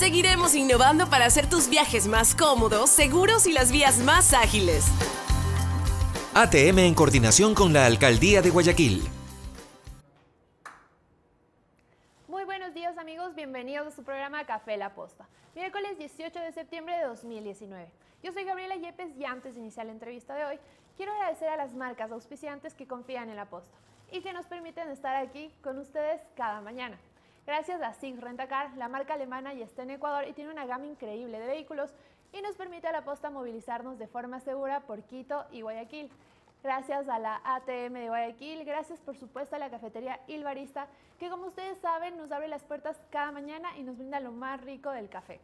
Seguiremos innovando para hacer tus viajes más cómodos, seguros y las vías más ágiles. ATM en coordinación con la Alcaldía de Guayaquil. Muy buenos días amigos, bienvenidos a su programa Café La Posta. Miércoles 18 de septiembre de 2019. Yo soy Gabriela Yepes y antes de iniciar la entrevista de hoy, quiero agradecer a las marcas auspiciantes que confían en La Posta y que nos permiten estar aquí con ustedes cada mañana. Gracias a SIG Rentacar, la marca alemana y está en Ecuador y tiene una gama increíble de vehículos y nos permite a La Posta movilizarnos de forma segura por Quito y Guayaquil. Gracias a la ATM de Guayaquil, gracias por supuesto a la cafetería Il Barista, que como ustedes saben nos abre las puertas cada mañana y nos brinda lo más rico del café.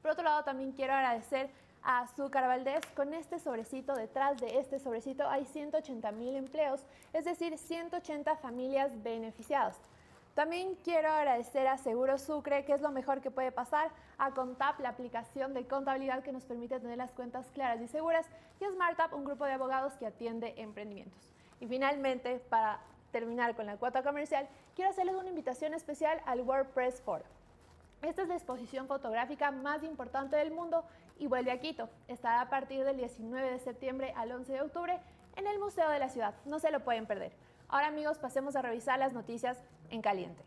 Por otro lado también quiero agradecer a Azúcar Valdés. Con este sobrecito, detrás de este sobrecito hay 180,000 empleos, es decir, 180 familias beneficiadas. También quiero agradecer a Seguro Sucre, que es lo mejor que puede pasar, a Contap, la aplicación de contabilidad que nos permite tener las cuentas claras y seguras, y a SmartUp, un grupo de abogados que atiende emprendimientos. Y finalmente, para terminar con la cuota comercial, quiero hacerles una invitación especial al WordPress Forum. Esta es la exposición fotográfica más importante del mundo y vuelve a Quito. Estará a partir del 19 de septiembre al 11 de octubre en el Museo de la Ciudad. No se lo pueden perder. Ahora amigos, pasemos a revisar las noticias en caliente.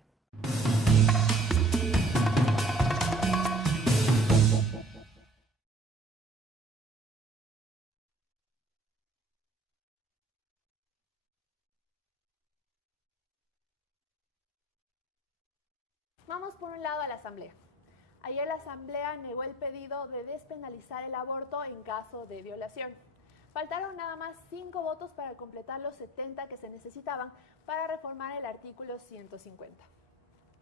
Vamos por un lado a la Asamblea. Ayer la Asamblea negó el pedido de despenalizar el aborto en caso de violación. Faltaron nada más 5 votos para completar los 70 que se necesitaban para reformar el artículo 150.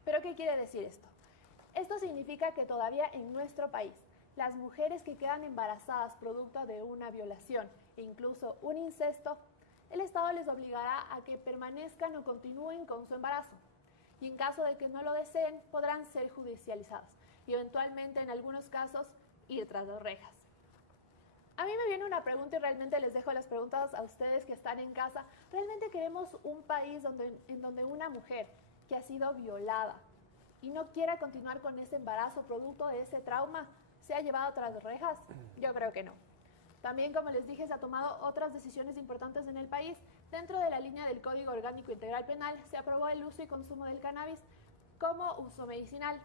¿Pero qué quiere decir esto? Esto significa que todavía en nuestro país, las mujeres que quedan embarazadas producto de una violación e incluso un incesto, el Estado les obligará a que permanezcan o continúen con su embarazo. Y en caso de que no lo deseen, podrán ser judicializadas y eventualmente en algunos casos ir tras las rejas. A mí me viene una pregunta y realmente les dejo las preguntas a ustedes que están en casa. ¿Realmente queremos un país en donde una mujer que ha sido violada y no quiera continuar con ese embarazo producto de ese trauma sea llevada tras rejas? Yo creo que no. También, como les dije, se ha tomado otras decisiones importantes en el país. Dentro de la línea del Código Orgánico Integral Penal se aprobó el uso y consumo del cannabis como uso medicinal.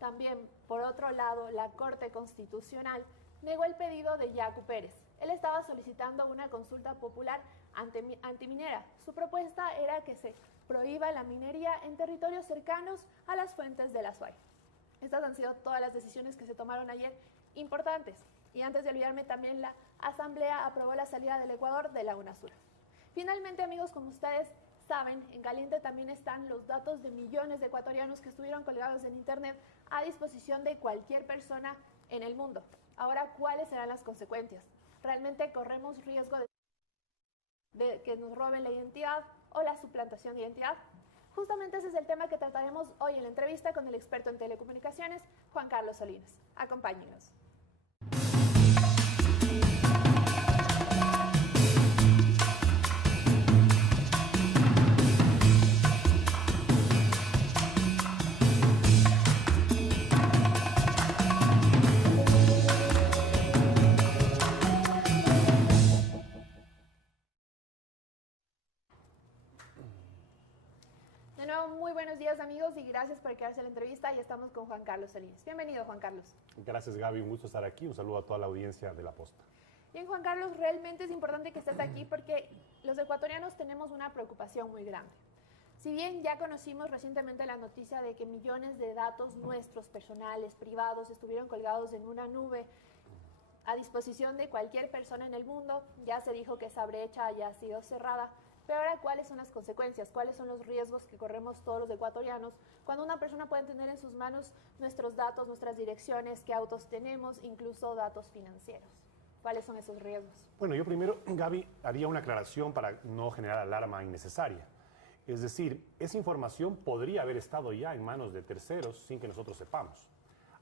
También, por otro lado, la Corte Constitucional negó el pedido de Yacu Pérez. Él estaba solicitando una consulta popular antiminera. Su propuesta era que se prohíba la minería en territorios cercanos a las fuentes de la SUAY. Estas han sido todas las decisiones que se tomaron ayer importantes. Y antes de olvidarme, también la Asamblea aprobó la salida del Ecuador de la UNASUR. Finalmente, amigos, como ustedes saben, en caliente también están los datos de millones de ecuatorianos que estuvieron colgados en Internet a disposición de cualquier persona en el mundo. Ahora, ¿cuáles serán las consecuencias? ¿Realmente corremos riesgo de que nos roben la identidad o la suplantación de identidad? Justamente ese es el tema que trataremos hoy en la entrevista con el experto en telecomunicaciones, Juan Carlos Salinas. Acompáñenos. De nuevo, muy buenos días amigos y gracias por quedarse en la entrevista. Y estamos con Juan Carlos Salinas. Bienvenido, Juan Carlos. Gracias, Gaby. Un gusto estar aquí. Un saludo a toda la audiencia de La Posta. Bien, Juan Carlos, realmente es importante que estés aquí porque los ecuatorianos tenemos una preocupación muy grande. Si bien ya conocimos recientemente la noticia de que millones de datos nuestros, personales, privados, estuvieron colgados en una nube a disposición de cualquier persona en el mundo, ya se dijo que esa brecha ya ha sido cerrada. Pero ahora, ¿cuáles son las consecuencias? ¿Cuáles son los riesgos que corremos todos los ecuatorianos cuando una persona puede tener en sus manos nuestros datos, nuestras direcciones, qué autos tenemos, incluso datos financieros? ¿Cuáles son esos riesgos? Bueno, yo primero, Gaby, haría una aclaración para no generar alarma innecesaria. Es decir, esa información podría haber estado ya en manos de terceros sin que nosotros sepamos.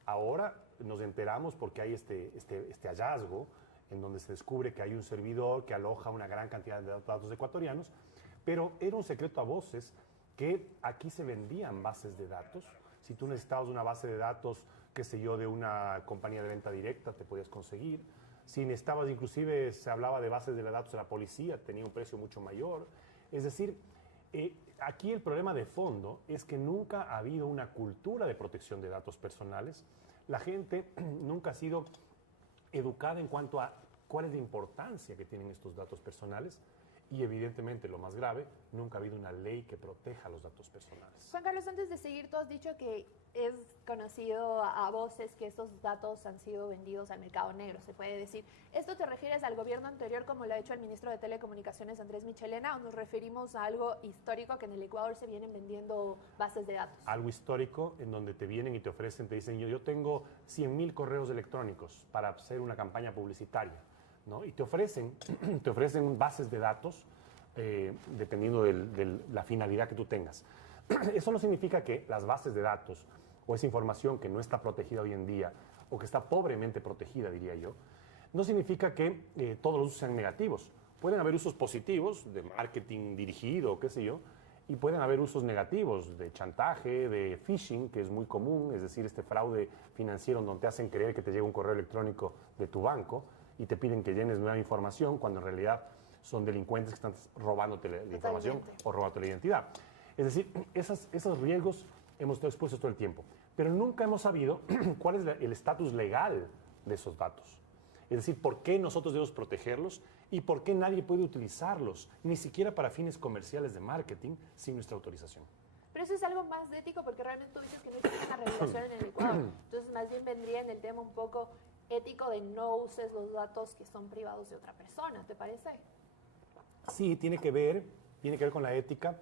Ahora nos enteramos porque hay este hallazgo en donde se descubre que hay un servidor que aloja una gran cantidad de datos ecuatorianos, pero era un secreto a voces que aquí se vendían bases de datos, Si tú necesitabas una base de datos, qué sé yo, de una compañía de venta directa, te podías conseguir. Si necesitabas, inclusive se hablaba de bases de datos de la policía, tenía un precio mucho mayor. Es decir, aquí el problema de fondo es que nunca ha habido una cultura de protección de datos personales. La gente nunca ha sido educada en cuanto a cuál es la importancia que tienen estos datos personales y evidentemente lo más grave, nunca ha habido una ley que proteja los datos personales. Juan Carlos, antes de seguir, tú has dicho que es conocido a voces que estos datos han sido vendidos al mercado negro, se puede decir. ¿Esto te refieres al gobierno anterior, como lo ha hecho el ministro de Telecomunicaciones, Andrés Michelena, o nos referimos a algo histórico que en el Ecuador se vienen vendiendo bases de datos? Algo histórico en donde te vienen y te ofrecen, te dicen, yo tengo 100.000 correos electrónicos para hacer una campaña publicitaria, ¿no? Y te ofrecen bases de datos dependiendo de la finalidad que tú tengas. Eso no significa que las bases de datos o esa información que no está protegida hoy en día o que está pobremente protegida, diría yo, no significa que todos los usos sean negativos. Pueden haber usos positivos de marketing dirigido, qué sé yo, y pueden haber usos negativos de chantaje, de phishing, que es muy común, es decir, este fraude financiero donde te hacen creer que te llega un correo electrónico de tu banco y te piden que llenes nueva información cuando en realidad son delincuentes que están robándote la información o robándote la identidad. Es decir, esos riesgos hemos estado expuestos todo el tiempo, pero nunca hemos sabido cuál es el estatus legal de esos datos. Es decir, por qué nosotros debemos protegerlos y por qué nadie puede utilizarlos, ni siquiera para fines comerciales de marketing, sin nuestra autorización. Pero eso es algo más ético, porque realmente tú dices que no existe una regulación en el Ecuador. Entonces, más bien vendría en el tema un poco ético de no uses los datos que son privados de otra persona, ¿te parece? Sí, tiene que ver con la ética,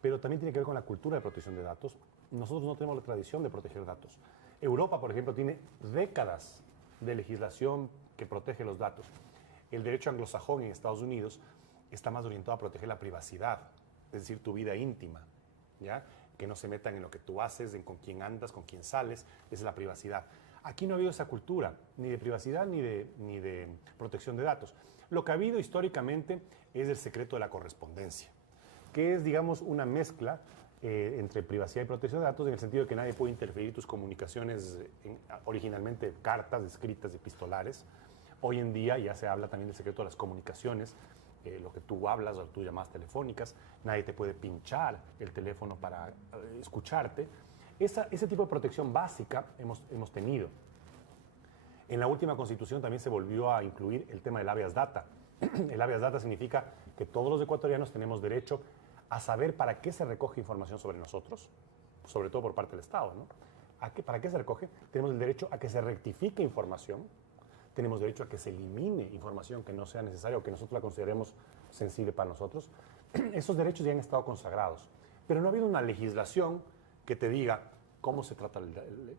pero también tiene que ver con la cultura de protección de datos. Nosotros no tenemos la tradición de proteger datos. Europa, por ejemplo, tiene décadas de legislación que protege los datos. El derecho anglosajón en Estados Unidos está más orientado a proteger la privacidad, es decir, tu vida íntima, ¿ya? Que no se metan en lo que tú haces, en con quién andas, con quién sales, esa es la privacidad. Aquí no ha habido esa cultura, ni de privacidad ni de protección de datos. Lo que ha habido históricamente es el secreto de la correspondencia, que es, digamos, una mezcla entre privacidad y protección de datos en el sentido de que nadie puede interferir tus comunicaciones, originalmente cartas escritas, epistolares. Hoy en día ya se habla también del secreto de las comunicaciones, lo que tú hablas o tus llamadas telefónicas, nadie te puede pinchar el teléfono para escucharte. Ese tipo de protección básica hemos tenido. En la última Constitución también se volvió a incluir el tema del habeas data. El habeas data significa que todos los ecuatorianos tenemos derecho a saber para qué se recoge información sobre nosotros, sobre todo por parte del Estado, ¿no? ¿Para qué se recoge? Tenemos el derecho a que se rectifique información, tenemos derecho a que se elimine información que no sea necesaria o que nosotros la consideremos sensible para nosotros. Esos derechos ya han estado consagrados, pero no ha habido una legislación que te diga cómo se trata,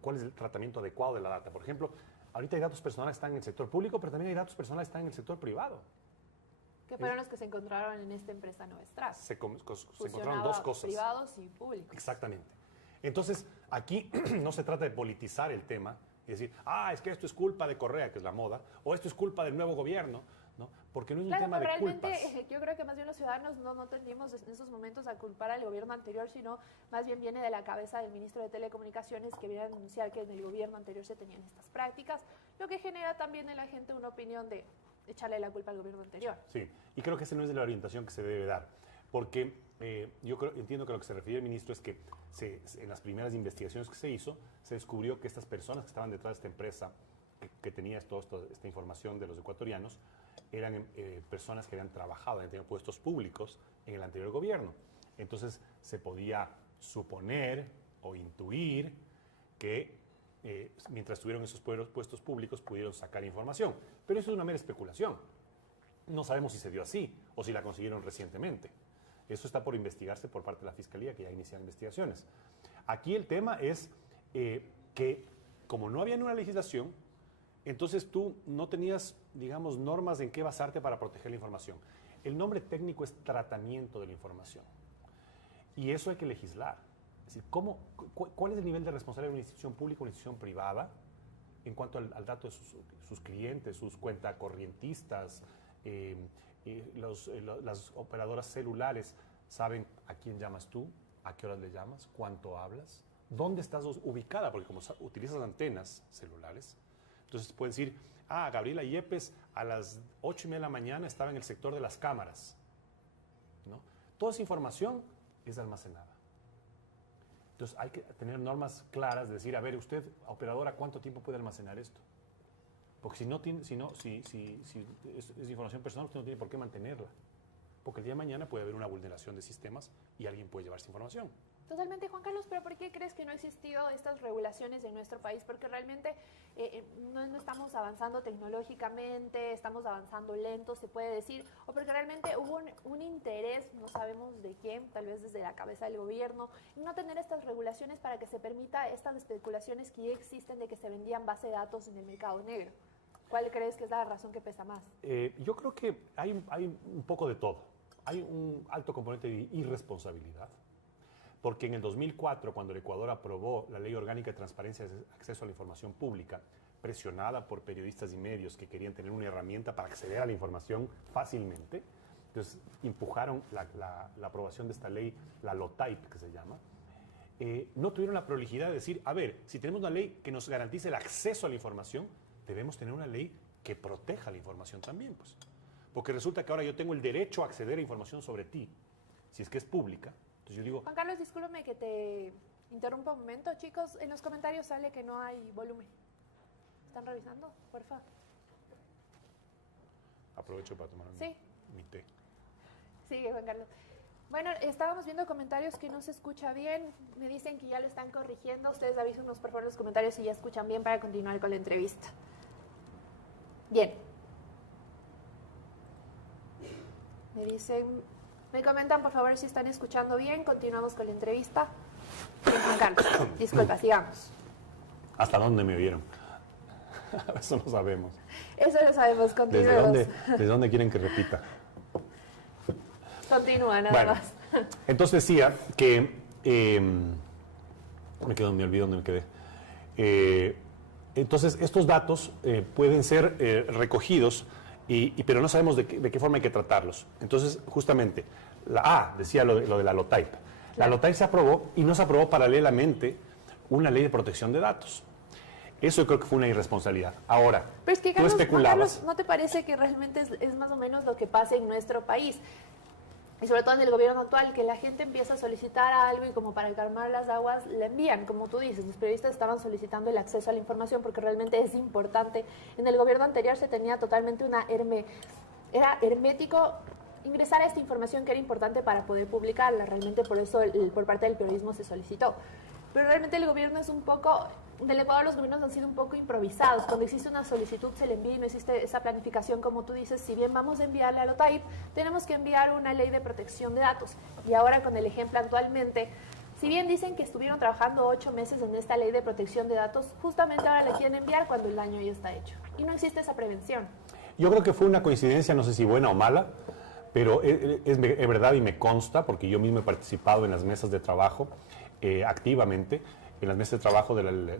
cuál es el tratamiento adecuado de la data. Por ejemplo, ahorita hay datos personales que están en el sector público, pero también hay datos personales que están en el sector privado. Que fueron los que se encontraron en esta empresa Nuestras. Se encontraron dos cosas. Privados y públicos. Exactamente. Entonces, aquí no se trata de politizar el tema y decir, es que esto es culpa de Correa, que es la moda, o esto es culpa del nuevo gobierno, ¿no? Porque no es un tema de culpas. Realmente, yo creo que más bien los ciudadanos no tendríamos en esos momentos a culpar al gobierno anterior, sino más bien viene de la cabeza del ministro de Telecomunicaciones, que viene a denunciar que en el gobierno anterior se tenían estas prácticas, lo que genera también en la gente una opinión de echarle la culpa al gobierno anterior. Sí, y creo que esa no es de la orientación que se debe dar, porque entiendo que lo que se refiere el ministro es que en las primeras investigaciones que se hizo, se descubrió que estas personas que estaban detrás de esta empresa, que tenía esta información de los ecuatorianos, eran personas que habían trabajado, habían tenido puestos públicos en el anterior gobierno. Entonces se podía suponer o intuir que mientras tuvieron esos puestos públicos pudieron sacar información. Pero eso es una mera especulación. No sabemos si se dio así o si la consiguieron recientemente. Eso está por investigarse por parte de la Fiscalía, que ya inicia investigaciones. Aquí el tema es que como no había una legislación, entonces tú no tenías, digamos, normas en qué basarte para proteger la información. El nombre técnico es tratamiento de la información. Y eso hay que legislar. Es decir, ¿cuál es el nivel de responsabilidad de una institución pública o una institución privada en cuanto al dato de sus clientes, sus cuentacorrientistas? Las operadoras celulares saben a quién llamas tú, a qué horas le llamas, cuánto hablas, dónde estás ubicada, porque como utilizas antenas celulares, entonces puedes decir, Gabriela Yepes a las 8:30 de la mañana estaba en el sector de las cámaras, ¿no? Toda esa información es almacenada. Entonces hay que tener normas claras de decir, a ver, usted, operadora, ¿cuánto tiempo puede almacenar esto? Porque si es información personal, usted no tiene por qué mantenerla. Porque el día de mañana puede haber una vulneración de sistemas y alguien puede llevar esa información. Totalmente, Juan Carlos, pero ¿por qué crees que no han existido estas regulaciones en nuestro país? Porque realmente no estamos avanzando tecnológicamente, estamos avanzando lento, se puede decir, o porque realmente hubo un interés, no sabemos de quién, tal vez desde la cabeza del gobierno, en no tener estas regulaciones para que se permita estas especulaciones que ya existen de que se vendían bases de datos en el mercado negro. ¿Cuál crees que es la razón que pesa más? Yo creo que hay un poco de todo. Hay un alto componente de irresponsabilidad, porque en el 2004, cuando el Ecuador aprobó la Ley Orgánica de Transparencia de Acceso a la Información Pública, presionada por periodistas y medios que querían tener una herramienta para acceder a la información fácilmente, entonces empujaron la aprobación de esta ley, la LOTAIP que se llama, no tuvieron la prolijidad de decir, a ver, si tenemos una ley que nos garantice el acceso a la información, debemos tener una ley que proteja la información también, pues. Porque resulta que ahora yo tengo el derecho a acceder a información sobre ti, si es que es pública. Entonces yo digo... Juan Carlos, discúlpeme que te interrumpa un momento. Chicos, en los comentarios sale que no hay volumen. ¿Están revisando? Por favor. Aprovecho para tomar mi té. Sigue, Juan Carlos. Bueno, estábamos viendo comentarios que no se escucha bien. Me dicen que ya lo están corrigiendo. Ustedes avísenos por favor en los comentarios si ya escuchan bien para continuar con la entrevista. Bien. Me comentan por favor si están escuchando bien. Continuamos con la entrevista. Bien, Juan Carlos. Disculpa, sigamos. ¿Hasta dónde me oyeron? Eso no sabemos. Eso lo sabemos. Continuemos. ¿Desde dónde quieren que repita? Continúa, nada más. Entonces decía que... me olvidé dónde me quedé. Entonces, estos datos pueden ser recogidos, pero no sabemos de qué forma hay que tratarlos. Entonces, justamente, decía lo de la LOTAIP. Claro. La LOTAIP se aprobó y no se aprobó paralelamente una ley de protección de datos. Eso yo creo que fue una irresponsabilidad. Ahora, pero es que, Carlos, tú especulabas... Carlos, ¿no te parece que realmente es más o menos lo que pasa en nuestro país? Y sobre todo en el gobierno actual, que la gente empieza a solicitar algo y como para calmar las aguas le envían, como tú dices, los periodistas estaban solicitando el acceso a la información porque realmente es importante. En el gobierno anterior se tenía totalmente era hermético ingresar a esta información que era importante para poder publicarla, realmente por eso por parte del periodismo se solicitó. Pero realmente el gobierno es un poco, del Ecuador los gobiernos han sido un poco improvisados. Cuando existe una solicitud se le envía y no existe esa planificación, como tú dices, si bien vamos a enviarle a LOTAIP, tenemos que enviar una ley de protección de datos. Y ahora con el ejemplo actualmente, si bien dicen que estuvieron trabajando 8 meses en esta ley de protección de datos, justamente ahora le quieren enviar cuando el daño ya está hecho. Y no existe esa prevención. Yo creo que fue una coincidencia, no sé si buena o mala, pero es verdad y me consta, porque yo mismo he participado en las mesas de trabajo activamente, en las mesas de trabajo del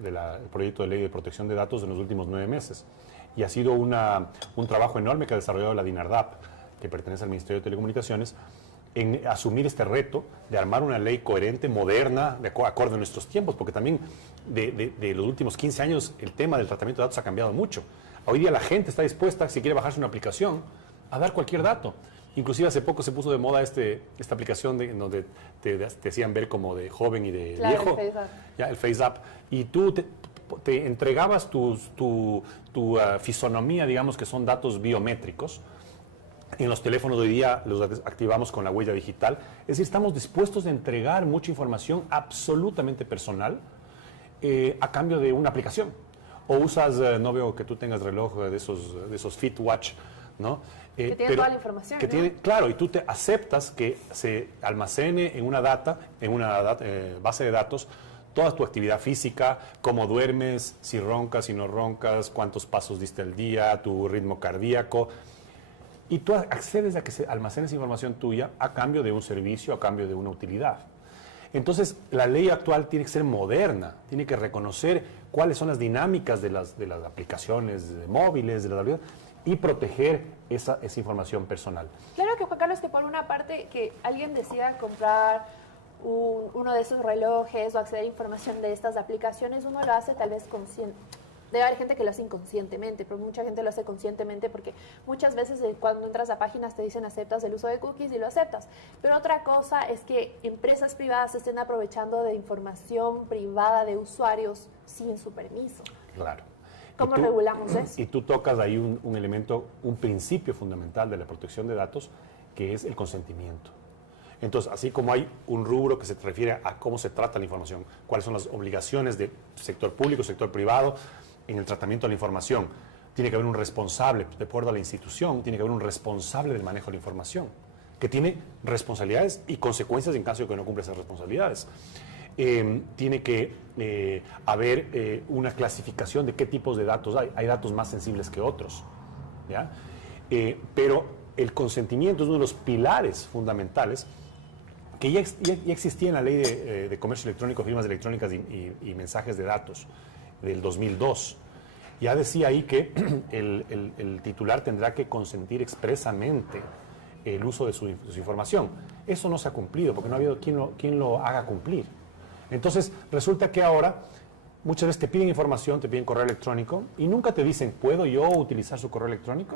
proyecto de ley de protección de datos en los últimos 9 meses. Y ha sido un trabajo enorme que ha desarrollado la DINARDAP, que pertenece al Ministerio de Telecomunicaciones, en asumir este reto de armar una ley coherente, moderna, de acorde a nuestros tiempos, porque también de los últimos 15 años el tema del tratamiento de datos ha cambiado mucho. Hoy día la gente está dispuesta, si quiere bajarse una aplicación, a dar cualquier dato. Inclusive hace poco se puso de moda esta aplicación en donde te hacían ver como de joven y de viejo. El FaceApp. Y tú te entregabas tu fisonomía, digamos que son datos biométricos. En los teléfonos de hoy día los activamos con la huella digital. Es decir, estamos dispuestos a entregar mucha información absolutamente personal a cambio de una aplicación. O usas, no veo que tú tengas reloj de esos Fitwatch, ¿no? Que tiene toda la información, ¿no? Claro, y tú te aceptas que se almacene en una base de datos toda tu actividad física, cómo duermes, si roncas, si no roncas, cuántos pasos diste al día, tu ritmo cardíaco. Y tú accedes a que se almacene esa información tuya a cambio de un servicio, a cambio de una utilidad. Entonces, la ley actual tiene que ser moderna, tiene que reconocer cuáles son las dinámicas de las aplicaciones móviles, de la y proteger esa información personal. Claro que, Juan Carlos, que por una parte que alguien decida comprar uno de esos relojes o acceder a información de estas aplicaciones, uno lo hace tal vez consciente. Debe haber gente que lo hace inconscientemente, pero mucha gente lo hace conscientemente porque muchas veces cuando entras a páginas te dicen aceptas el uso de cookies y lo aceptas. Pero otra cosa es que empresas privadas se estén aprovechando de información privada de usuarios sin su permiso. Claro. ¿Cómo regulamos eso? Y tú tocas ahí un elemento, un principio fundamental de la protección de datos, que es el consentimiento. Entonces, así como hay un rubro que se refiere a cómo se trata la información, cuáles son las obligaciones del sector público, sector privado, en el tratamiento de la información, tiene que haber un responsable, de acuerdo a la institución, tiene que haber un responsable del manejo de la información, que tiene responsabilidades y consecuencias en caso de que no cumpla esas responsabilidades. Tiene que haber una clasificación de qué tipos de datos hay. Hay datos más sensibles que otros, ¿ya? Pero el consentimiento es uno de los pilares fundamentales que ya existía en la ley de comercio electrónico, firmas electrónicas y mensajes de datos del 2002. Ya decía ahí que el titular tendrá que consentir expresamente el uso de su información. Eso no se ha cumplido porque no ha habido quien lo haga cumplir. Entonces, resulta que ahora muchas veces te piden información, te piden correo electrónico y nunca te dicen, ¿puedo yo utilizar su correo electrónico?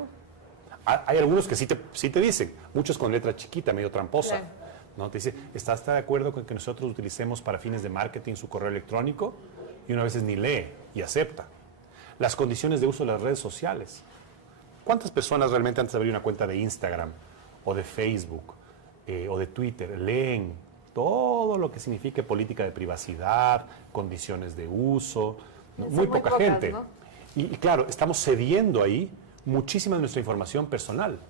Hay algunos que sí te dicen, muchos con letra chiquita, medio tramposa. Claro. ¿No? Te dice, ¿estás de acuerdo con que nosotros utilicemos para fines de marketing su correo electrónico? Y uno a veces ni lee y acepta. Las condiciones de uso de las redes sociales. ¿Cuántas personas realmente antes de abrir una cuenta de Instagram o de Facebook o de Twitter leen todo lo que signifique política de privacidad, condiciones de uso? ¿No? Muy poca pocas, gente. ¿no? Y claro, estamos cediendo ahí muchísima de nuestra información personal.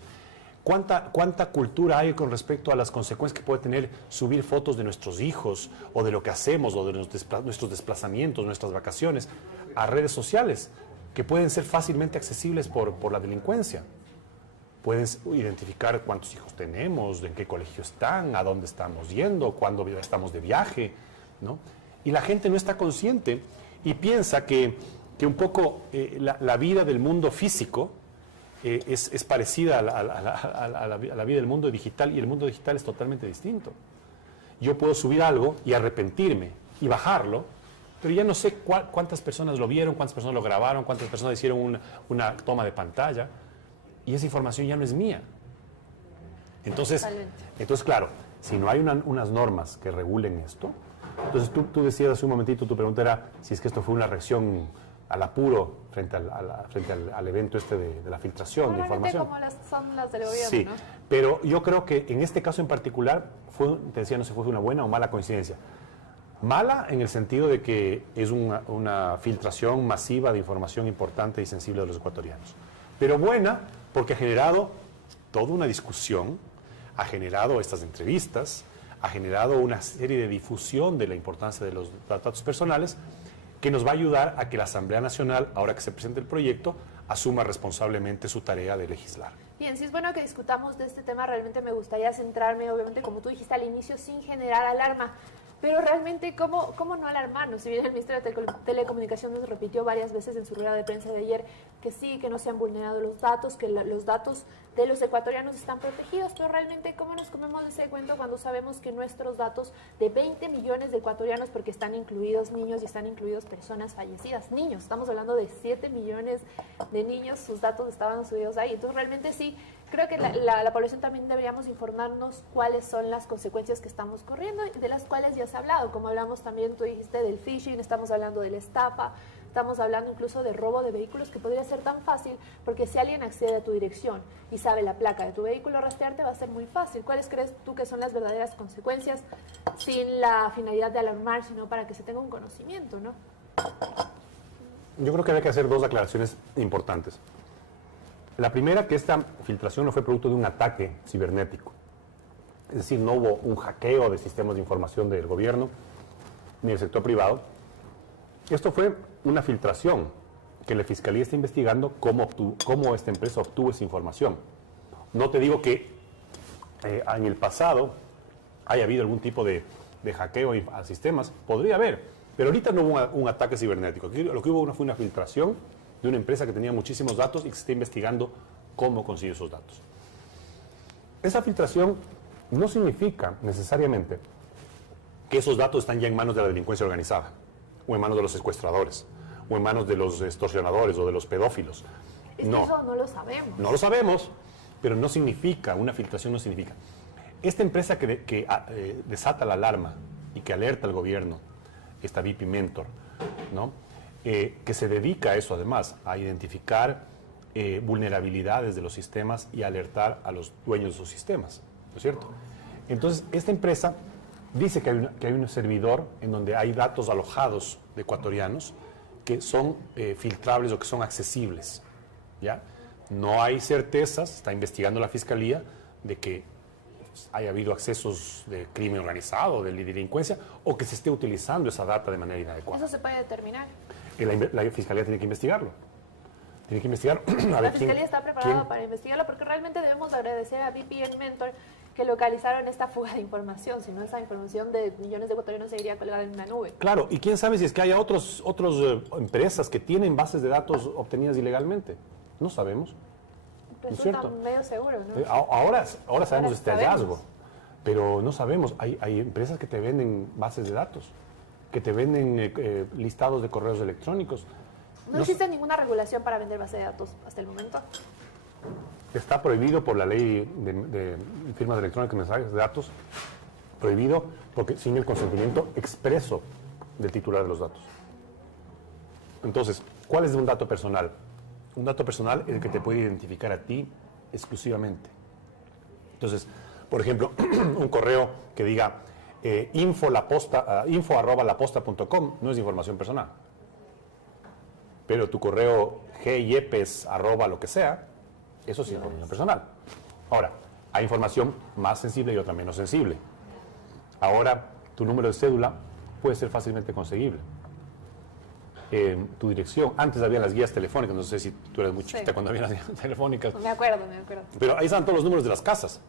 ¿Cuánta cultura hay con respecto a las consecuencias que puede tener subir fotos de nuestros hijos o de lo que hacemos o de nuestros desplazamientos, nuestras vacaciones a redes sociales que pueden ser fácilmente accesibles por la delincuencia? Pueden identificar cuántos hijos tenemos, en qué colegio están, a dónde estamos yendo, cuándo estamos de viaje, ¿no? Y la gente no está consciente y piensa que un poco la vida del mundo físico es parecida a la vida del mundo digital, y el mundo digital es totalmente distinto. Yo puedo subir algo y arrepentirme y bajarlo, pero ya no sé cuántas personas lo vieron, cuántas personas lo grabaron, cuántas personas hicieron una toma de pantalla, y esa información ya no es mía. Entonces claro, si no hay unas normas que regulen esto, entonces tú decías hace un momentito, tu pregunta era si es que esto fue una reacción al apuro frente al evento de la filtración de información. Como son las del gobierno, sí, ¿no? Pero yo creo que en este caso en particular te decía, no sé si fue una buena o mala coincidencia. Mala en el sentido de que es una filtración masiva de información importante y sensible de los ecuatorianos. Pero buena porque ha generado toda una discusión, ha generado estas entrevistas, ha generado una serie de difusión de la importancia de los datos personales, que nos va a ayudar a que la Asamblea Nacional, ahora que se presente el proyecto, asuma responsablemente su tarea de legislar. Bien, si es bueno que discutamos de este tema, realmente me gustaría centrarme, obviamente, como tú dijiste al inicio, sin generar alarma. Pero realmente, ¿cómo no alarmarnos? Si bien el Ministerio de Telecomunicaciones nos repitió varias veces en su rueda de prensa de ayer que sí, que no se han vulnerado los datos, que los datos de los ecuatorianos están protegidos, pero realmente, ¿cómo nos comemos ese cuento cuando sabemos que nuestros datos de 20 millones de ecuatorianos, porque están incluidos niños y están incluidos personas fallecidas, niños, estamos hablando de 7 millones de niños, sus datos estaban subidos ahí? Entonces, realmente sí, creo que la población también deberíamos informarnos cuáles son las consecuencias que estamos corriendo, de las cuales ya se ha hablado, como hablamos también, tú dijiste del phishing, estamos hablando de la estafa, estamos hablando incluso de robo de vehículos, que podría ser tan fácil, porque si alguien accede a tu dirección y sabe la placa de tu vehículo, rastrearte va a ser muy fácil. ¿Cuáles crees tú que son las verdaderas consecuencias, sin la finalidad de alarmar, sino para que se tenga un conocimiento, ¿no? Yo creo que hay que hacer dos aclaraciones importantes. La primera, que esta filtración no fue producto de un ataque cibernético. Es decir, no hubo un hackeo de sistemas de información del gobierno ni del sector privado. Esto fue una filtración que la Fiscalía está investigando cómo esta empresa obtuvo esa información. No te digo que en el pasado haya habido algún tipo de hackeo a sistemas. Podría haber, pero ahorita no hubo un ataque cibernético. Aquí lo que hubo fue una filtración de una empresa que tenía muchísimos datos y que se está investigando cómo consiguió esos datos. Esa filtración no significa necesariamente que esos datos están ya en manos de la delincuencia organizada, o en manos de los secuestradores, o en manos de los extorsionadores o de los pedófilos. Es que eso no lo sabemos. No lo sabemos, pero no significa, una filtración no significa. Esta empresa que desata la alarma y que alerta al gobierno, esta VIP Mentor, ¿no? Que se dedica a eso además, a identificar vulnerabilidades de los sistemas y alertar a los dueños de sus sistemas, ¿no es cierto? Entonces, esta empresa dice que hay un servidor en donde hay datos alojados de ecuatorianos que son filtrables o que son accesibles, ¿ya? No hay certezas, está investigando la Fiscalía, de que haya habido accesos de crimen organizado, de delincuencia, o que se esté utilizando esa data de manera inadecuada. Eso se puede determinar. La Fiscalía tiene que investigarlo. Tiene que investigar. La Fiscalía está preparada para investigarlo, porque realmente debemos agradecer a VPN Mentor que localizaron esta fuga de información. Si no, esa información de millones de ecuatorianos seguiría colgada en una nube. Claro, y quién sabe si es que haya otras empresas que tienen bases de datos obtenidas ilegalmente. No sabemos. Resulta medio seguro, ¿no? Ahora sabemos este hallazgo, pero no sabemos. Hay empresas que te venden bases de datos, que te venden listados de correos electrónicos. ¿No existe ninguna regulación para vender bases de datos hasta el momento? Está prohibido por la ley de firmas electrónicas y mensajes de datos, prohibido porque sin el consentimiento expreso del titular de los datos. Entonces, ¿cuál es un dato personal? Un dato personal es el que te puede identificar a ti exclusivamente. Entonces, por ejemplo, un correo que diga info@laposta.com no es información personal. Pero tu correo gyepes@ lo que sea, eso sí es información personal. Ahora, hay información más sensible y otra menos sensible. Ahora, tu número de cédula puede ser fácilmente conseguible. Tu dirección. Antes había las guías telefónicas, no sé si tú eras muy chiquita cuando había las guías telefónicas. Me acuerdo. Pero ahí están todos los números de las casas.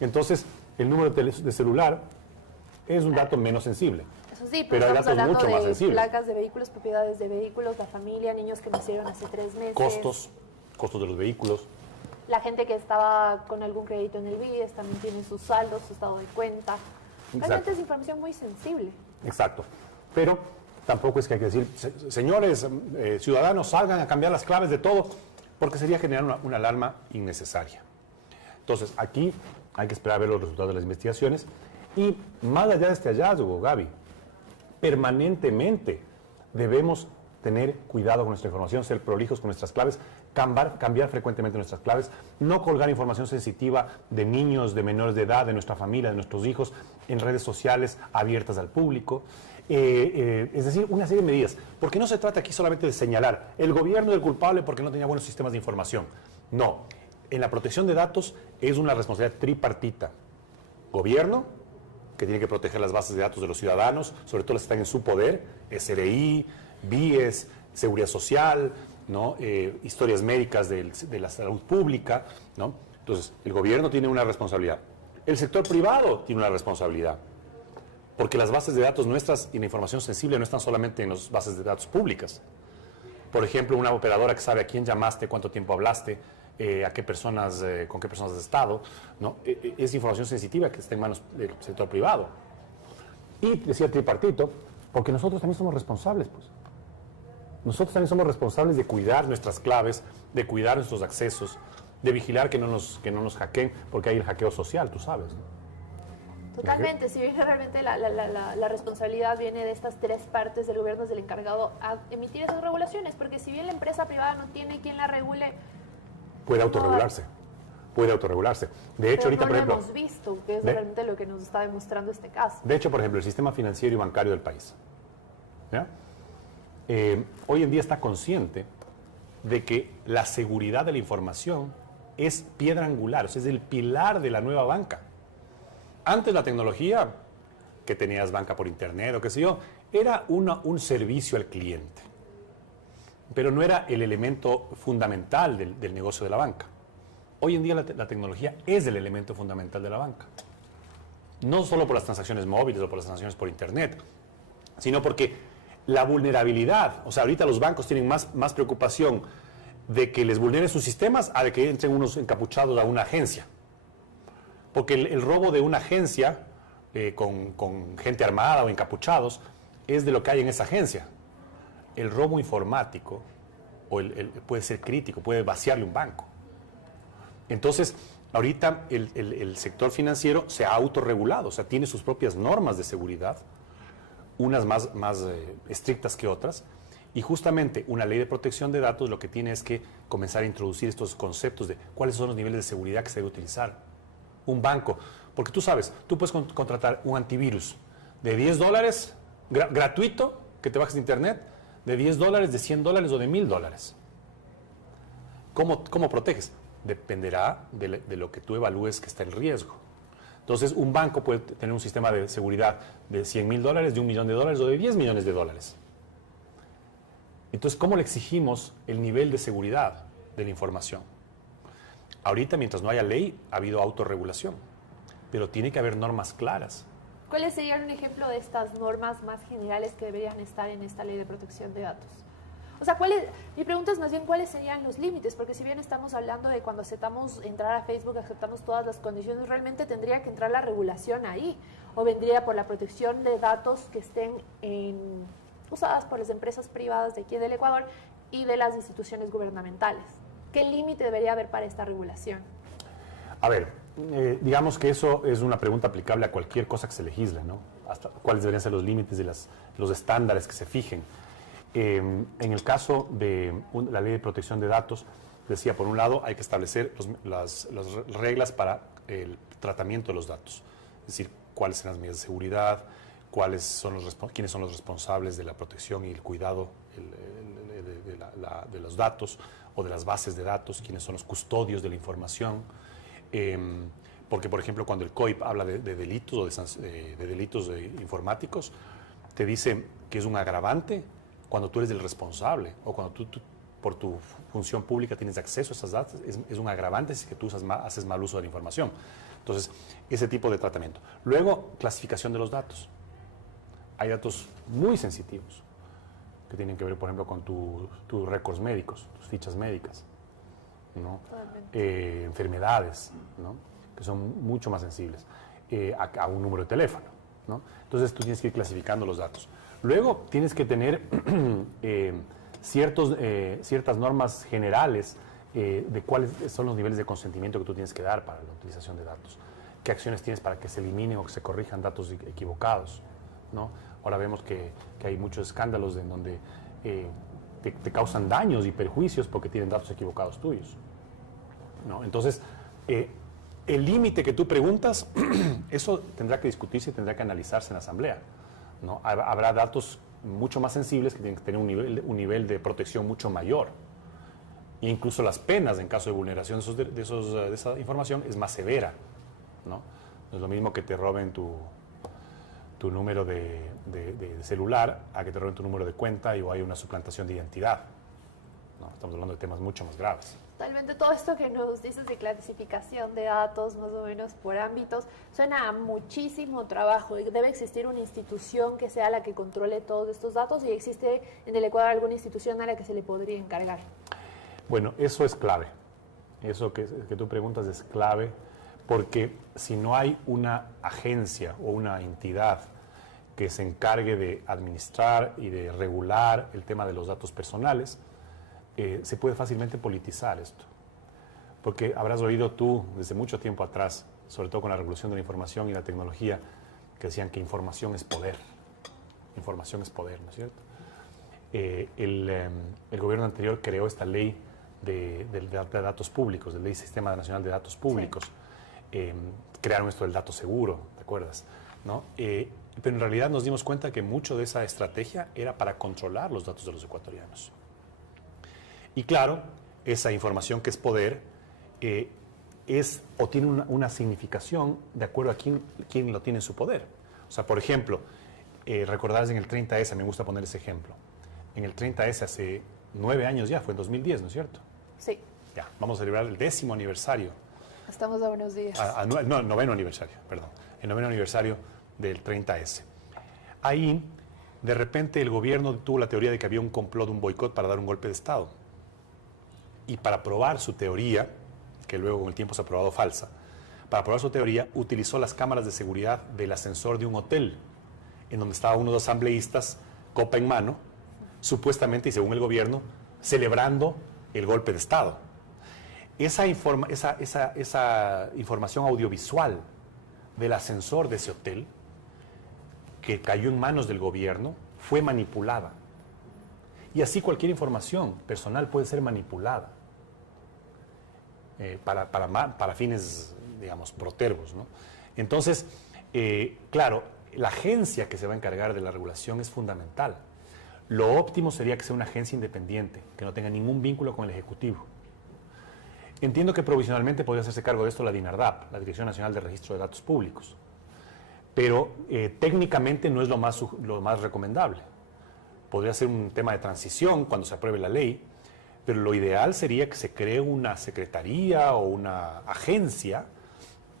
Entonces, el número de celular es un dato menos sensible. Eso sí, pero hay datos mucho más sensibles. Placas de vehículos, propiedades de vehículos, la familia, niños que nacieron hace 3 meses. Costos de los vehículos. La gente que estaba con algún crédito en el BIES también tiene sus saldos, su estado de cuenta. Realmente es información muy sensible. Exacto. Pero tampoco es que hay que decir, señores, ciudadanos, salgan a cambiar las claves de todo, porque sería generar una alarma innecesaria. Entonces, aquí hay que esperar a ver los resultados de las investigaciones. Y más allá de este hallazgo, Gaby, permanentemente debemos tener cuidado con nuestra información, ser prolijos con nuestras claves, cambiar frecuentemente nuestras claves, no colgar información sensitiva de niños, de menores de edad, de nuestra familia, de nuestros hijos, en redes sociales abiertas al público. Es decir, una serie de medidas. Porque no se trata aquí solamente de señalar el gobierno del culpable porque no tenía buenos sistemas de información. No, en la protección de datos es una responsabilidad tripartita. Gobierno, que tiene que proteger las bases de datos de los ciudadanos, sobre todo las que están en su poder, SRI, BIES, Seguridad Social, ¿no? Historias médicas de la salud pública, ¿no? Entonces, el gobierno tiene una responsabilidad. El sector privado tiene una responsabilidad. Porque las bases de datos nuestras y la información sensible no están solamente en las bases de datos públicas. Por ejemplo, una operadora que sabe a quién llamaste, cuánto tiempo hablaste, a qué personas, con qué personas has estado, ¿no? Es información sensitiva que está en manos del sector privado. Y decía el tripartito, porque nosotros también somos responsables, pues. Nosotros también somos responsables de cuidar nuestras claves, de cuidar nuestros accesos, de vigilar que no nos hackeen, porque hay el hackeo social, tú sabes, ¿no? Totalmente, si bien realmente la responsabilidad viene de estas 3 partes del gobierno, es del encargado a emitir esas regulaciones, porque si bien la empresa privada no tiene quien la regule, puede autorregularse. Puede autorregularse. De hecho, ahorita, no por ejemplo, hemos visto, que es realmente lo que nos está demostrando este caso. De hecho, por ejemplo, el sistema financiero y bancario del país, ¿ya? Hoy en día está consciente de que la seguridad de la información es piedra angular, o sea, es el pilar de la nueva banca. Antes la tecnología, que tenías banca por internet o qué sé yo, era un servicio al cliente, pero no era el elemento fundamental del negocio de la banca. Hoy en día la tecnología es el elemento fundamental de la banca. No solo por las transacciones móviles o por las transacciones por internet, sino porque la vulnerabilidad, o sea, ahorita los bancos tienen más preocupación de que les vulneren sus sistemas a de que entren unos encapuchados a una agencia. Porque el robo de una agencia con gente armada o encapuchados, es de lo que hay en esa agencia. El robo informático puede ser crítico, puede vaciarle un banco. Entonces, ahorita el sector financiero se ha autorregulado, o sea, tiene sus propias normas de seguridad, unas más estrictas que otras, y justamente una ley de protección de datos lo que tiene es que comenzar a introducir estos conceptos de cuáles son los niveles de seguridad que se debe utilizar. Un banco, porque tú sabes, tú puedes contratar un antivirus de $10 gratuito que te bajes de internet, de $10, de $100 o de $1000. ¿Cómo proteges? Dependerá de lo que tú evalúes que está en riesgo. Entonces, un banco puede tener un sistema de seguridad de $100,000, de $1 millón o de $10 millones. Entonces, ¿cómo le exigimos el nivel de seguridad de la información? Ahorita, mientras no haya ley, ha habido autorregulación, pero tiene que haber normas claras. ¿Cuáles serían un ejemplo de estas normas más generales que deberían estar en esta ley de protección de datos? O sea, mi pregunta es más bien cuáles serían los límites, porque si bien estamos hablando de cuando aceptamos entrar a Facebook, aceptamos todas las condiciones, realmente tendría que entrar la regulación ahí, o vendría por la protección de datos que estén usadas por las empresas privadas de aquí del Ecuador y de las instituciones gubernamentales. ¿Qué límite debería haber para esta regulación? A ver, digamos que eso es una pregunta aplicable a cualquier cosa que se legisle, ¿no? Hasta cuáles deberían ser los límites de los estándares que se fijen. En el caso de la ley de protección de datos, decía, por un lado, hay que establecer las reglas para el tratamiento de los datos. Es decir, cuáles son las medidas de seguridad, quiénes son los responsables de la protección y el cuidado de los datos o de las bases de datos, quiénes son los custodios de la información. Porque, por ejemplo, cuando el COIP habla de delitos o de delitos informáticos, te dice que es un agravante cuando tú eres el responsable o cuando tú por tu función pública tienes acceso a esas datos, es un agravante si que tú haces mal uso de la información. Entonces, ese tipo de tratamiento. Luego, clasificación de los datos. Hay datos muy sensitivos que tienen que ver, por ejemplo, con tus récords médicos, tus fichas médicas, ¿no? Enfermedades, ¿no? Que son mucho más sensibles, a un número de teléfono, ¿no? Entonces, tú tienes que ir clasificando los datos. Luego tienes que tener ciertas normas generales de cuáles son los niveles de consentimiento que tú tienes que dar para la utilización de datos. ¿Qué acciones tienes para que se eliminen o que se corrijan datos equivocados, ¿no? Ahora vemos que hay muchos escándalos en donde te causan daños y perjuicios porque tienen datos equivocados tuyos, ¿no? Entonces, el límite que tú preguntas, eso tendrá que discutirse y tendrá que analizarse en la asamblea, ¿no? Habrá datos mucho más sensibles que tienen que tener un nivel de protección mucho mayor. E incluso las penas en caso de vulneración de esa información es más severa, ¿no? No es lo mismo que te roben tu número de celular a que te roben tu número de cuenta o hay una suplantación de identidad, ¿no? Estamos hablando de temas mucho más graves. Totalmente, todo esto que nos dices de clasificación de datos, más o menos por ámbitos, suena a muchísimo trabajo. Debe existir una institución que sea la que controle todos estos datos y existe en el Ecuador alguna institución a la que se le podría encargar. Bueno, eso es clave. Eso que tú preguntas es clave porque si no hay una agencia o una entidad que se encargue de administrar y de regular el tema de los datos personales, se puede fácilmente politizar esto. Porque habrás oído tú desde mucho tiempo atrás, sobre todo con la revolución de la información y la tecnología, que decían que información es poder. Información es poder, ¿no es cierto? El gobierno anterior creó esta ley de datos públicos, de ley Sistema Nacional de Datos Públicos. Sí. Crearon esto del dato seguro, ¿te acuerdas? ¿No? Pero en realidad nos dimos cuenta que mucho de esa estrategia era para controlar los datos de los ecuatorianos. Y claro, esa información que es poder tiene una significación de acuerdo a quién lo tiene en su poder. O sea, por ejemplo, recordarás en el 30S, me gusta poner ese ejemplo. En el 30S hace 9 años ya, fue en 2010, ¿no es cierto? Sí. Ya, vamos a celebrar el 10º aniversario. Estamos a buenos días. No, 9º aniversario, perdón. El 9º aniversario del 30S. Ahí, de repente, el gobierno tuvo la teoría de que había un complot, un boicot para dar un golpe de Estado. Y para probar su teoría, que luego con el tiempo se ha probado falsa, para probar su teoría, utilizó las cámaras de seguridad del ascensor de un hotel, en donde estaban unos asambleístas, copa en mano, supuestamente, y según el gobierno, celebrando el golpe de Estado. Esa información audiovisual del ascensor de ese hotel, que cayó en manos del gobierno, fue manipulada. Y así cualquier información personal puede ser manipulada para fines, digamos, protervos, ¿no? Entonces, claro, la agencia que se va a encargar de la regulación es fundamental. Lo óptimo sería que sea una agencia independiente, que no tenga ningún vínculo con el Ejecutivo. Entiendo que provisionalmente podría hacerse cargo de esto la DINARDAP, la Dirección Nacional de Registro de Datos Públicos, pero técnicamente no es lo más recomendable. Podría ser un tema de transición cuando se apruebe la ley, pero lo ideal sería que se cree una secretaría o una agencia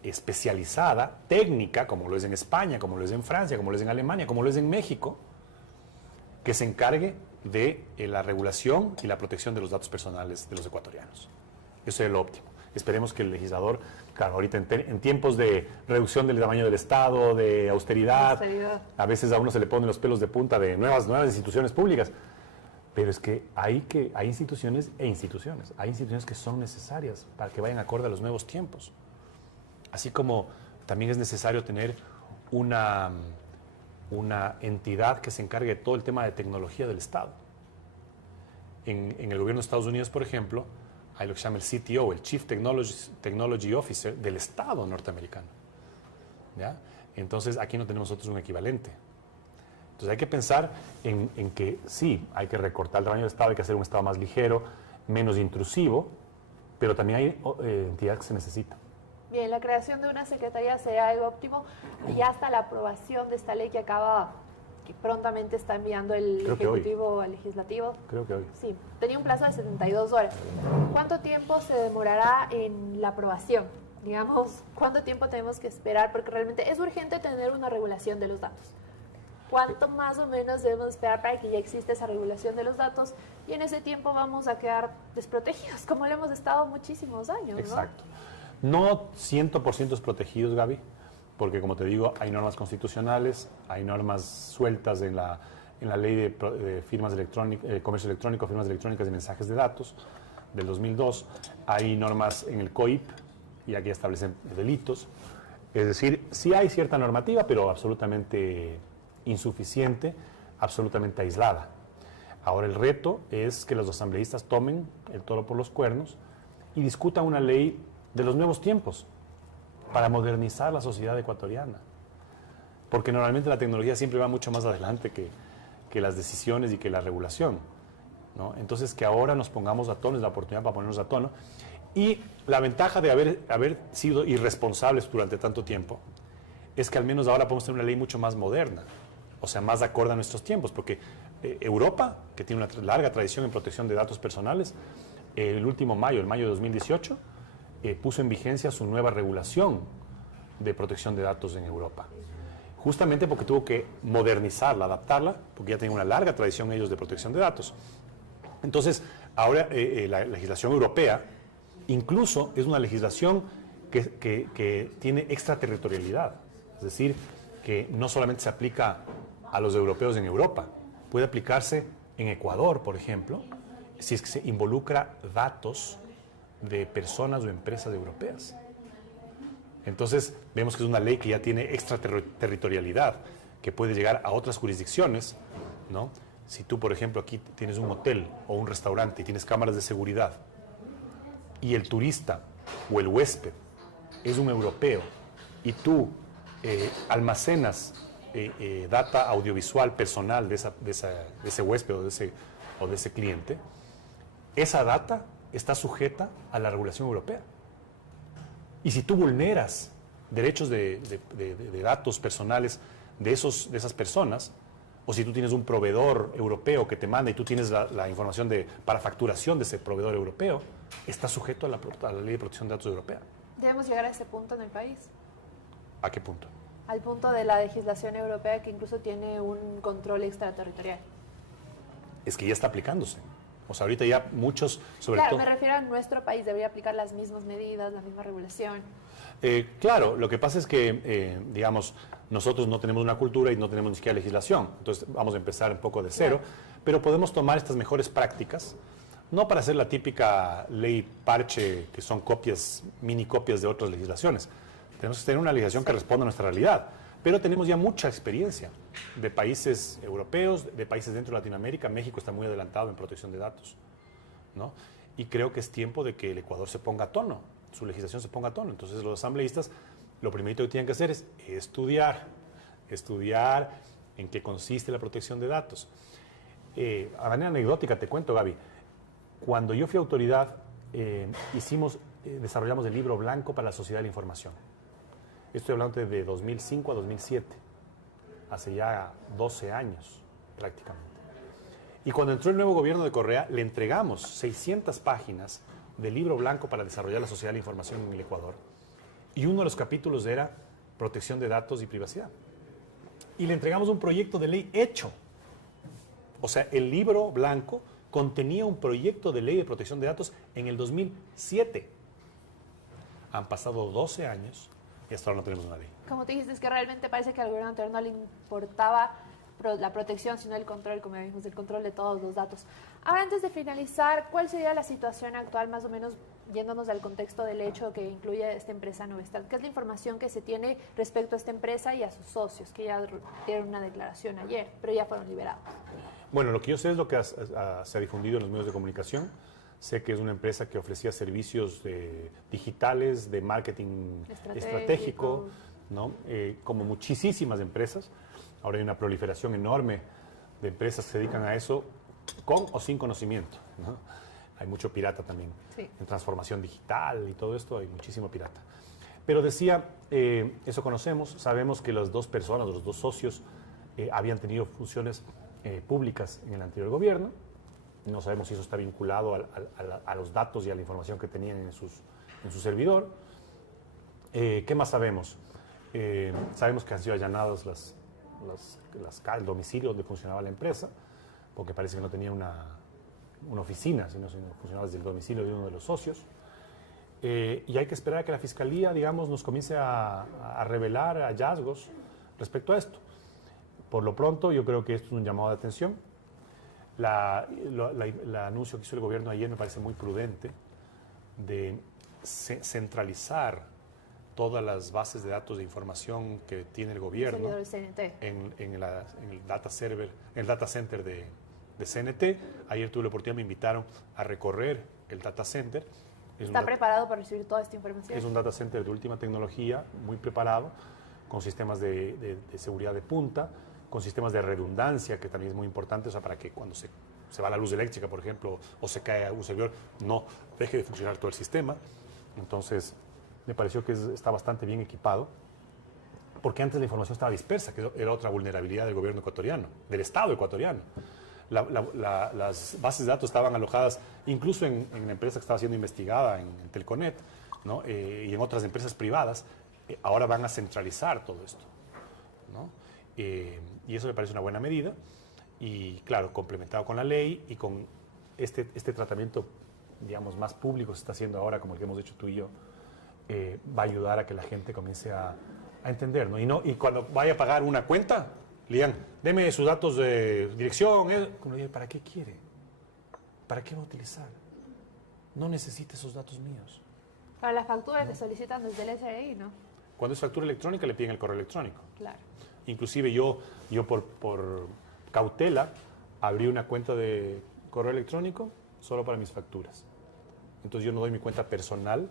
especializada, técnica, como lo es en España, como lo es en Francia, como lo es en Alemania, como lo es en México, que se encargue de la regulación y la protección de los datos personales de los ecuatorianos. Eso sería lo óptimo. Esperemos que el legislador, claro, ahorita en tiempos de reducción del tamaño del Estado, de austeridad, a veces a uno se le ponen los pelos de punta de nuevas instituciones públicas, pero es que hay instituciones e instituciones. Hay instituciones que son necesarias para que vayan acorde a los nuevos tiempos. Así como también es necesario tener una entidad que se encargue de todo el tema de tecnología del Estado. En el gobierno de Estados Unidos, por ejemplo, hay lo que se llama el CTO, el Chief Technology Officer del Estado norteamericano, ¿ya? Entonces, aquí no tenemos nosotros un equivalente. Entonces, hay que pensar en que sí, hay que recortar el tamaño del Estado, hay que hacer un Estado más ligero, menos intrusivo, pero también hay entidades que se necesitan. Bien, la creación de una secretaría será algo óptimo. Ya hasta la aprobación de esta ley que prontamente está enviando el Ejecutivo al Legislativo. Creo que hoy. Sí, tenía un plazo de 72 horas. ¿Cuánto tiempo se demorará en la aprobación? Digamos, ¿cuánto tiempo tenemos que esperar? Porque realmente es urgente tener una regulación de los datos. ¿Cuánto más o menos debemos esperar para que ya exista esa regulación de los datos? Y en ese tiempo vamos a quedar desprotegidos, como lo hemos estado muchísimos años, ¿no? Exacto. No 100% protegidos, Gaby, porque como te digo, hay normas constitucionales, hay normas sueltas en la ley de firmas electrónicas, comercio electrónico, firmas electrónicas y mensajes de datos del 2002, hay normas en el COIP y aquí establecen delitos. Es decir, sí hay cierta normativa, pero absolutamente insuficiente, absolutamente aislada. Ahora el reto es que los asambleístas tomen el toro por los cuernos y discutan una ley de los nuevos tiempos para modernizar la sociedad ecuatoriana. Porque normalmente la tecnología siempre va mucho más adelante que las decisiones y que la regulación, ¿no? Entonces, que ahora nos pongamos a tono, es la oportunidad para ponernos a tono. Y la ventaja de haber sido irresponsables durante tanto tiempo es que al menos ahora podemos tener una ley mucho más moderna, o sea, más acorde a nuestros tiempos, porque Europa, que tiene una larga tradición en protección de datos personales, el mayo de 2018, puso en vigencia su nueva regulación de protección de datos en Europa. Justamente porque tuvo que modernizarla, adaptarla, porque ya tienen una larga tradición ellos de protección de datos. Entonces, ahora la legislación europea incluso es una legislación que tiene extraterritorialidad. Es decir, que no solamente se aplica a los europeos en Europa, puede aplicarse en Ecuador, por ejemplo, si es que se involucra datos de personas o empresas europeas. Entonces, vemos que es una ley que ya tiene extraterritorialidad, que puede llegar a otras jurisdicciones, ¿no? Si tú, por ejemplo, aquí tienes un hotel o un restaurante y tienes cámaras de seguridad y el turista o el huésped es un europeo y tú almacenas data audiovisual personal de ese huésped o de ese cliente, esa data está sujeta a la regulación europea. Y si tú vulneras derechos de datos personales de esas personas, o si tú tienes un proveedor europeo que te manda y tú tienes la información para facturación de ese proveedor europeo, está sujeto a la Ley de Protección de Datos Europea. ¿Debemos llegar a ese punto en el país? ¿A qué punto? Al punto de la legislación europea que incluso tiene un control extraterritorial. Es que ya está aplicándose. O sea, ahorita ya muchos, sobre Claro, todo... me refiero a nuestro país, debería aplicar las mismas medidas, la misma regulación. Claro, lo que pasa es que, digamos, nosotros no tenemos una cultura y no tenemos ni siquiera legislación, entonces vamos a empezar un poco de cero, pero podemos tomar estas mejores prácticas, no para hacer la típica ley parche, que son copias, mini copias de otras legislaciones. Tenemos que tener una legislación que responda a nuestra realidad, pero tenemos ya mucha experiencia de países europeos, de países dentro de Latinoamérica. México está muy adelantado en protección de datos, ¿no? Y creo que es tiempo de que el Ecuador se ponga a tono, su legislación se ponga a tono. Entonces los asambleístas lo primerito que tienen que hacer es estudiar en qué consiste la protección de datos. A manera anecdótica te cuento, Gaby, cuando yo fui autoridad desarrollamos el libro blanco para la sociedad de la información. Estoy hablando de 2005 a 2007, hace ya 12 años prácticamente. Y cuando entró el nuevo gobierno de Correa, le entregamos 600 páginas del libro blanco para desarrollar la sociedad de la información en el Ecuador. Y uno de los capítulos era protección de datos y privacidad. Y le entregamos un proyecto de ley hecho. O sea, el libro blanco contenía un proyecto de ley de protección de datos en el 2007. Han pasado 12 años y hasta ahora no tenemos una ley. Como te dijiste, es que realmente parece que al gobierno anterior no le importaba la protección, sino el control, como dijimos, el control de todos los datos. Ahora, antes de finalizar, ¿cuál sería la situación actual, más o menos, yéndonos al contexto del hecho que incluye esta empresa Novestat? ¿Qué es la información que se tiene respecto a esta empresa y a sus socios, que ya dieron una declaración ayer, pero ya fueron liberados? Bueno, lo que yo sé es lo que se ha difundido en los medios de comunicación. Sé que es una empresa que ofrecía servicios digitales, de marketing estratégico, ¿no? Como muchísimas empresas. Ahora hay una proliferación enorme de empresas que se dedican a eso con o sin conocimiento, ¿no? Hay mucho pirata también. Sí. En transformación digital y todo esto hay muchísimo pirata. Pero decía, eso conocemos, sabemos que las dos personas, los dos socios, habían tenido funciones públicas en el anterior gobierno. No sabemos si eso está vinculado a los datos y a la información que tenían en su servidor. ¿Qué más sabemos? Sabemos que han sido allanadas el domicilio donde funcionaba la empresa, porque parece que no tenía una oficina, sino funcionaba desde el domicilio de uno de los socios. Y hay que esperar a que la Fiscalía, digamos, nos comience a revelar hallazgos respecto a esto. Por lo pronto, yo creo que esto es un llamado de atención. El anuncio que hizo el gobierno ayer me parece muy prudente, de centralizar todas las bases de datos de información que tiene el gobierno en el data center de CNT. Ayer tuve la oportunidad, me invitaron a recorrer el data center. ¿Está preparado para recibir toda esta información? Es un data center de última tecnología, muy preparado, con sistemas de seguridad de punta, con sistemas de redundancia, que también es muy importante, o sea, para que cuando se va la luz eléctrica, por ejemplo, o se cae un servidor, no deje de funcionar todo el sistema. Entonces, me pareció que está bastante bien equipado, porque antes la información estaba dispersa, que era otra vulnerabilidad del gobierno ecuatoriano, del Estado ecuatoriano. Las bases de datos estaban alojadas incluso en una empresa que estaba siendo investigada, en Telconet, ¿no? Y en otras empresas privadas. Ahora van a centralizar todo esto, ¿no? Y eso me parece una buena medida. Y claro, complementado con la ley y con este tratamiento, digamos, más público que se está haciendo ahora, como el que hemos hecho tú y yo, va a ayudar a que la gente comience a entender, ¿no? Y cuando vaya a pagar una cuenta, le digan, deme sus datos de dirección. ¿Para qué quiere? ¿Para qué va a utilizar? No necesita esos datos míos. Para la factura te solicitan desde el SRI, ¿no? Cuando es factura electrónica, le piden el correo electrónico. Claro. Inclusive yo por cautela abrí una cuenta de correo electrónico solo para mis facturas. Entonces yo no doy mi cuenta personal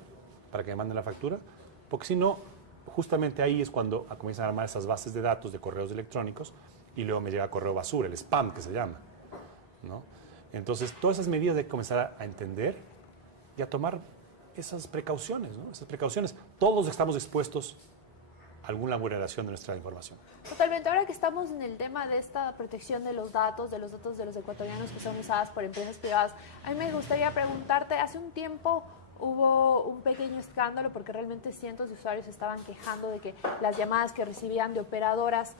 para que me manden la factura, porque si no, justamente ahí es cuando comienzan a armar esas bases de datos de correos electrónicos y luego me llega correo basura, el spam que se llama, ¿no? Entonces, todas esas medidas hay que comenzar a entender y a tomar esas precauciones, ¿no? Esas precauciones. Todos estamos expuestos a alguna vulneración de nuestra información. Totalmente. Ahora que estamos en el tema de esta protección de los datos de los ecuatorianos que son usadas por empresas privadas, a mí me gustaría preguntarte, hace un tiempo hubo un pequeño escándalo porque realmente cientos de usuarios estaban quejando de que las llamadas que recibían de operadoras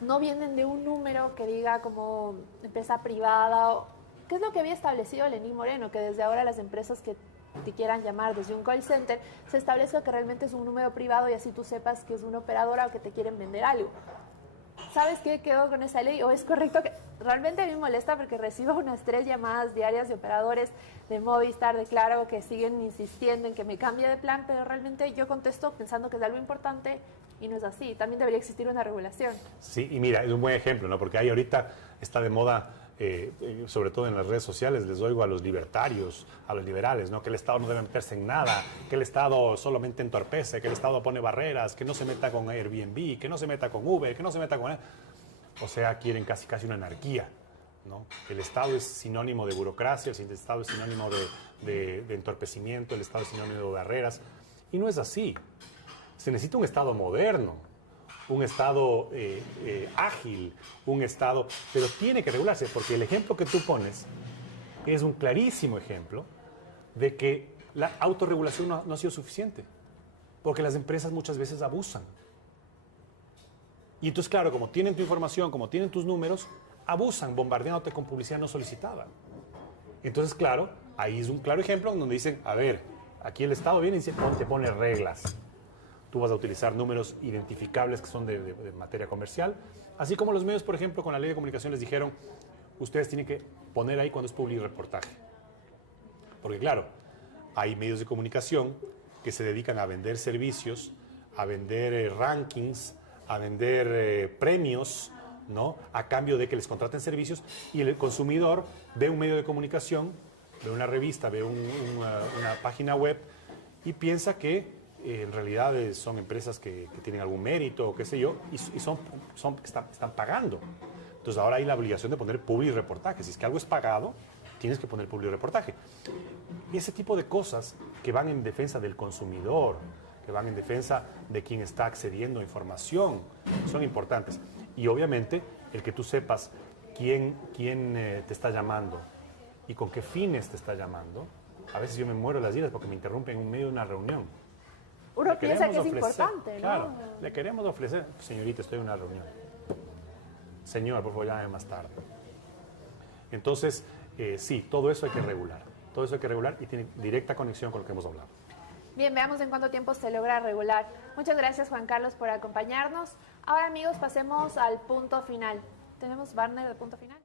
no vienen de un número que diga como empresa privada ¿Qué es lo que había establecido Lenín Moreno? Que desde ahora las empresas que te quieran llamar desde un call center, se establezca que realmente es un número privado y así tú sepas que es una operadora o que te quieren vender algo. ¿Sabes qué quedó con esa ley? ¿O es correcto que realmente a mí me molesta porque recibo unas 3 llamadas diarias de operadores de Movistar, de Claro, que siguen insistiendo en que me cambie de plan, pero realmente yo contesto pensando que es algo importante y no es así? También debería existir una regulación. Sí, y mira, es un buen ejemplo, ¿no? Porque ahí ahorita está de moda, sobre todo en las redes sociales, les oigo a los libertarios, a los liberales, ¿no? Que el Estado no debe meterse en nada, que el Estado solamente entorpece, que el Estado pone barreras, que no se meta con Airbnb, que no se meta con Uber, que no se meta con... O sea, quieren casi una anarquía, ¿no? El Estado es sinónimo de burocracia, el Estado es sinónimo de entorpecimiento, el Estado es sinónimo de barreras. Y no es así. Se necesita un Estado moderno, un Estado ágil, un Estado... Pero tiene que regularse, porque el ejemplo que tú pones es un clarísimo ejemplo de que la autorregulación no ha sido suficiente, porque las empresas muchas veces abusan. Y entonces, claro, como tienen tu información, como tienen tus números, abusan bombardeándote con publicidad no solicitada. Entonces, claro, ahí es un claro ejemplo donde dicen, a ver, aquí el Estado viene y te pone reglas. Tú vas a utilizar números identificables que son de materia comercial, así como los medios, por ejemplo, con la ley de comunicación les dijeron, ustedes tienen que poner ahí cuando es publireportaje. Porque claro, hay medios de comunicación que se dedican a vender servicios, a vender rankings, a vender premios, ¿no? A cambio de que les contraten servicios, y el consumidor ve un medio de comunicación, ve una revista, ve una página web y piensa que en realidad son empresas que tienen algún mérito o qué sé yo, y están pagando. Entonces ahora hay la obligación de poner publireportaje. Si es que algo es pagado, tienes que poner publireportaje. Y ese tipo de cosas que van en defensa del consumidor, que van en defensa de quien está accediendo a información, son importantes. Y obviamente el que tú sepas quién te está llamando y con qué fines te está llamando. A veces yo me muero de las iras porque me interrumpen en medio de una reunión. Uno piensa que es importante, ¿no? Claro, le queremos ofrecer, señorita, estoy en una reunión. Señor, por favor, llame más tarde. Entonces, sí, todo eso hay que regular. Todo eso hay que regular y tiene directa conexión con lo que hemos hablado. Bien, veamos en cuánto tiempo se logra regular. Muchas gracias, Juan Carlos, por acompañarnos. Ahora, amigos, pasemos al punto final. ¿Tenemos banner de punto final?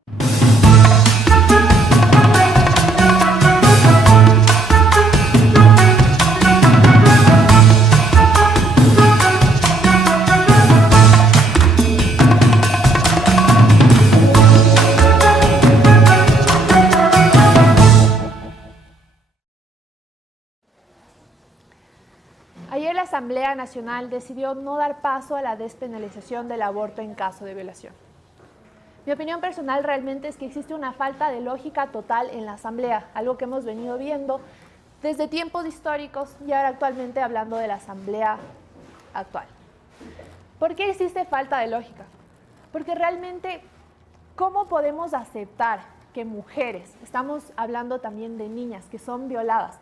Ayer la Asamblea Nacional decidió no dar paso a la despenalización del aborto en caso de violación. Mi opinión personal realmente es que existe una falta de lógica total en la Asamblea, algo que hemos venido viendo desde tiempos históricos y ahora actualmente hablando de la Asamblea actual. ¿Por qué existe falta de lógica? Porque realmente, ¿cómo podemos aceptar que mujeres, estamos hablando también de niñas que son violadas,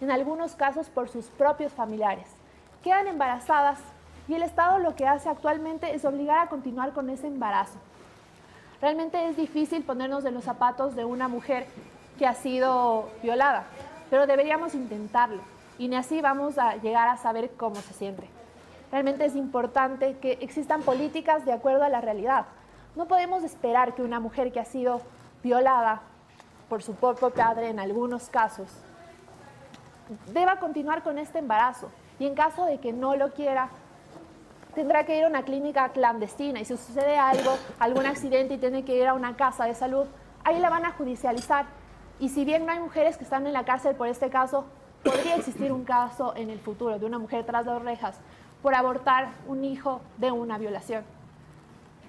en algunos casos por sus propios familiares, quedan embarazadas y el Estado lo que hace actualmente es obligar a continuar con ese embarazo? Realmente es difícil ponernos en los zapatos de una mujer que ha sido violada, pero deberíamos intentarlo y ni así vamos a llegar a saber cómo se siente. Realmente es importante que existan políticas de acuerdo a la realidad. No podemos esperar que una mujer que ha sido violada por su propio padre en algunos casos deba continuar con este embarazo y en caso de que no lo quiera, tendrá que ir a una clínica clandestina y si sucede algo, algún accidente y tiene que ir a una casa de salud, ahí la van a judicializar. Y si bien no hay mujeres que están en la cárcel por este caso, podría existir un caso en el futuro de una mujer tras las rejas por abortar un hijo de una violación.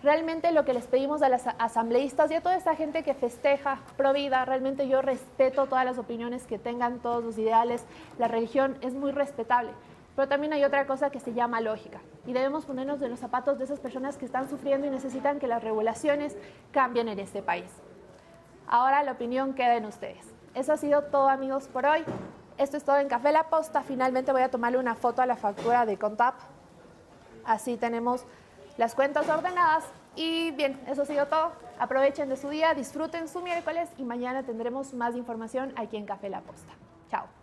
Realmente lo que les pedimos a las asambleístas y a toda esta gente que festeja pro vida, realmente yo respeto todas las opiniones que tengan, todos los ideales, la religión es muy respetable, pero también hay otra cosa que se llama lógica y debemos ponernos en los zapatos de esas personas que están sufriendo y necesitan que las regulaciones cambien en este país. Ahora la opinión queda en ustedes. Eso ha sido todo, amigos, por hoy. Esto es todo en Café La Posta. Finalmente voy a tomarle una foto a la factura de Contap. Así tenemos las cuentas ordenadas y bien, eso ha sido todo. Aprovechen de su día, disfruten su miércoles y mañana tendremos más información aquí en Café La Posta. Chao.